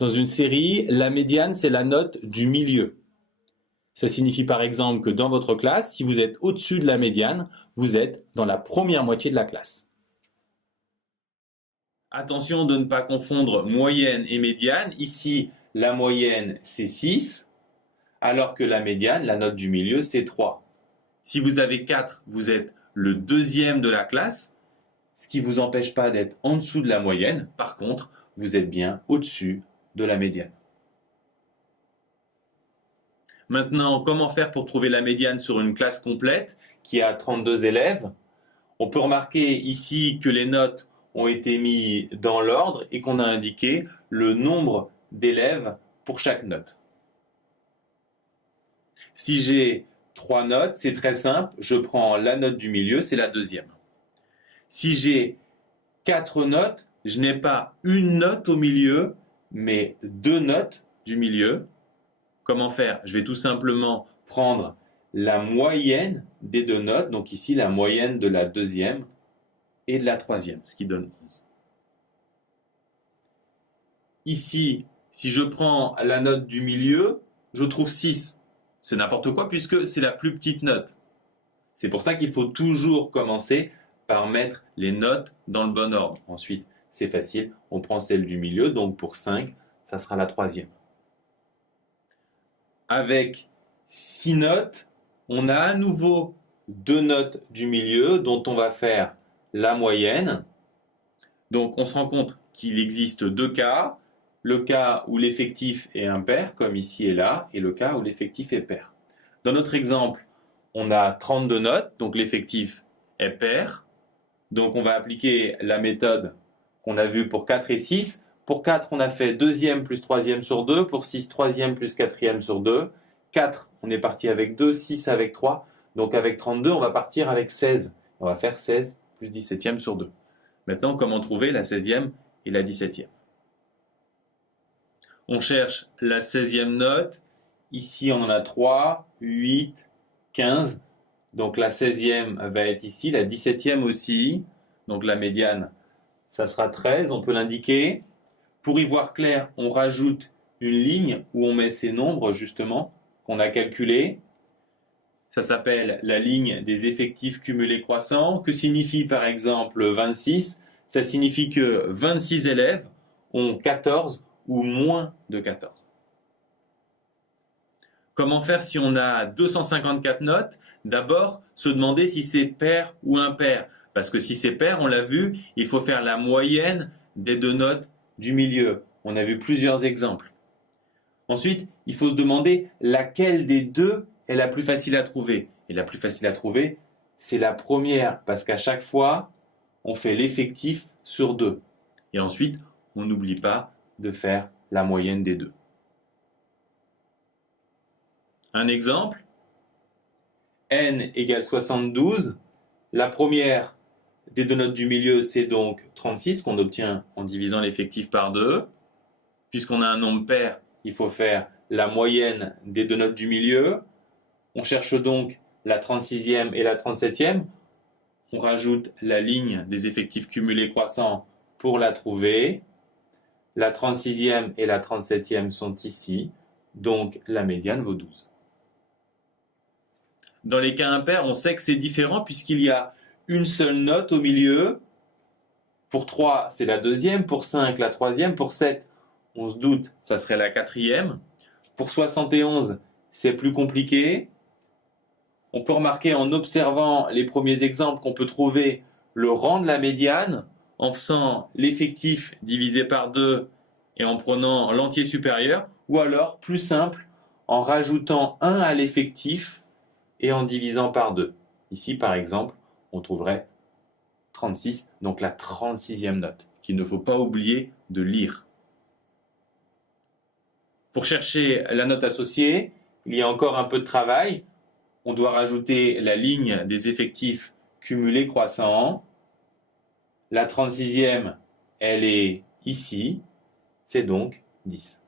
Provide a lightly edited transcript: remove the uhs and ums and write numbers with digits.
Dans une série, la médiane, c'est la note du milieu. Ça signifie par exemple que dans votre classe, si vous êtes au-dessus de la médiane, vous êtes dans la première moitié de la classe. Attention de ne pas confondre moyenne et médiane. Ici, la moyenne, c'est 6, alors que la médiane, la note du milieu, c'est 3. Si vous avez 4, vous êtes le deuxième de la classe, ce qui ne vous empêche pas d'être en dessous de la moyenne. Par contre, vous êtes bien au-dessus de la médiane. Maintenant, comment faire pour trouver la médiane sur une classe complète qui a 32 élèves? On peut remarquer ici que les notes ont été mises dans l'ordre et qu'on a indiqué le nombre d'élèves pour chaque note. Si j'ai 3 notes, c'est très simple, je prends la note du milieu, c'est la deuxième. Si j'ai 4 notes, je n'ai pas une note au milieu, mais 2 notes du milieu. Comment faire? Je vais tout simplement prendre la moyenne des 2 notes, donc ici la moyenne de la deuxième et de la troisième, ce qui donne 11. Ici, si je prends la note du milieu, je trouve 6. C'est n'importe quoi puisque c'est la plus petite note. C'est pour ça qu'il faut toujours commencer par mettre les notes dans le bon ordre. Ensuite, c'est facile, on prend celle du milieu, donc pour 5, ça sera la troisième. Avec 6 notes, on a à nouveau 2 notes du milieu dont on va faire la moyenne. Donc on se rend compte qu'il existe 2 cas, le cas où l'effectif est impair, comme ici et là, et le cas où l'effectif est pair. Dans notre exemple, on a 32 notes, donc l'effectif est pair. Donc on va appliquer la méthode qu'on a vue pour 4 et 6. Pour 4, on a fait deuxième plus troisième sur 2. Pour 6, troisième plus quatrième sur 2. 4, on est parti avec 2. 6 avec 3. Donc avec 32, on va partir avec 16. On va faire 16 plus 17e sur 2. Maintenant, comment trouver la 16e et la 17e? On cherche la 16e note. Ici, on en a 3, 8, 15. Donc la 16e va être ici, la 17e aussi. Donc la médiane, ça sera 13, on peut l'indiquer. Pour y voir clair, on rajoute une ligne où on met ces nombres justement qu'on a calculés. Ça s'appelle la ligne des effectifs cumulés croissants. Que signifie par exemple 26? Ça signifie que 26 élèves ont 14 ou moins de 14. Comment faire si on a 254 notes? D'abord, se demander si c'est pair ou impair. Parce que si c'est pair, on l'a vu, il faut faire la moyenne des 2 notes du milieu. On a vu plusieurs exemples. Ensuite, il faut se demander laquelle des 2 est la plus facile à trouver. Et la plus facile à trouver, c'est la première, parce qu'à chaque fois, on fait l'effectif sur 2. Et ensuite, on n'oublie pas de faire la moyenne des 2. Un exemple, n égale 72. La première des 2 notes du milieu, c'est donc 36 qu'on obtient en divisant l'effectif par 2. Puisqu'on a un nombre pair, il faut faire la moyenne des 2 notes du milieu. On cherche donc la 36e et la 37e. On rajoute la ligne des effectifs cumulés croissants pour la trouver. La 36e et la 37e sont ici, donc la médiane vaut 12. Dans les cas impairs, on sait que c'est différent puisqu'il y a une seule note au milieu. Pour 3, c'est la deuxième. Pour 5, la troisième. Pour 7, on se doute, ça serait la quatrième. Pour 71, c'est plus compliqué. On peut remarquer en observant les premiers exemples qu'on peut trouver le rang de la médiane en faisant l'effectif divisé par 2 et en prenant l'entier supérieur, ou alors, plus simple, en rajoutant 1 à l'effectif et en divisant par 2. Ici, par exemple, on trouverait 36, donc la 36e note, qu'il ne faut pas oublier de lire. Pour chercher la note associée, il y a encore un peu de travail. On doit rajouter la ligne des effectifs cumulés croissants. La 36e, elle est ici, c'est donc 10.